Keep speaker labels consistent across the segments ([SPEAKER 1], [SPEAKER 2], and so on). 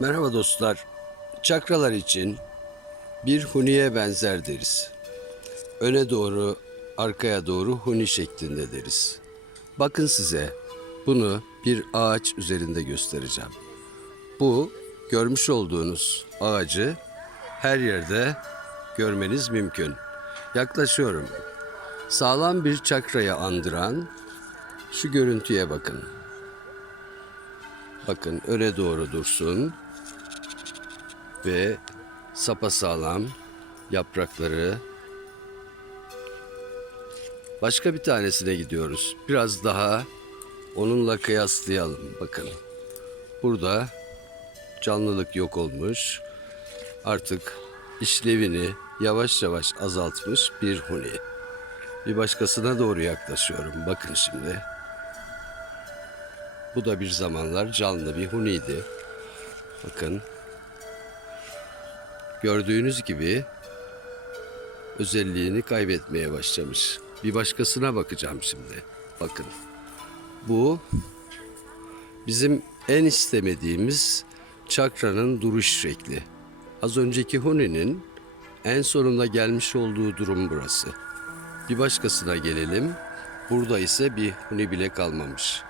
[SPEAKER 1] Merhaba dostlar. Çakralar için bir huniye benzer deriz. Öne doğru, arkaya doğru huni şeklinde deriz. Bakın size bunu bir ağaç üzerinde göstereceğim. Bu görmüş olduğunuz ağacı her yerde görmeniz mümkün. Yaklaşıyorum. Sağlam bir çakrayı andıran şu görüntüye bakın. Bakın öne doğru dursun ve sapasağlam yaprakları. Başka bir tanesine gidiyoruz. Biraz daha onunla kıyaslayalım. Bakın. Burada canlılık yok olmuş. Artık işlevini yavaş yavaş azaltmış bir huni. Bir başkasına doğru yaklaşıyorum. Bakın şimdi. Bu da bir zamanlar canlı bir huniydi. Bakın. Gördüğünüz gibi özelliğini kaybetmeye başlamış. Bir başkasına bakacağım şimdi. Bakın. Bu bizim en istemediğimiz çakranın duruş şekli. Az önceki huninin en sonunda gelmiş olduğu durum burası. Bir başkasına gelelim. Burada ise bir huni bile kalmamış.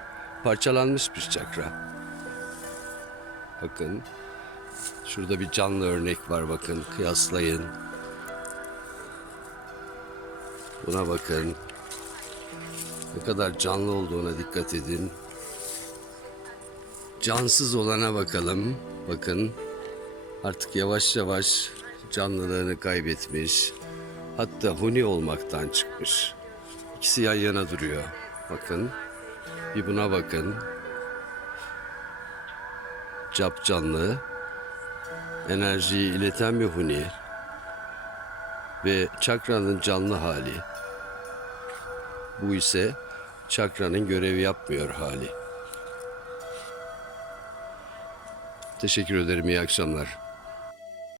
[SPEAKER 1] Parçalanmış bir çakra. Bakın. Şurada bir canlı örnek var bakın. Kıyaslayın. Buna bakın. Ne kadar canlı olduğuna dikkat edin. Cansız olana bakalım. Bakın. Artık yavaş yavaş canlılığını kaybetmiş. Hatta huni olmaktan çıkmış. İkisi yan yana duruyor. Bakın. Bir buna bakın. Cap canlı. Enerjiyi ileten bir huni. Ve çakranın canlı hali. Bu ise çakranın görevi yapmıyor hali. Teşekkür ederim. İyi akşamlar.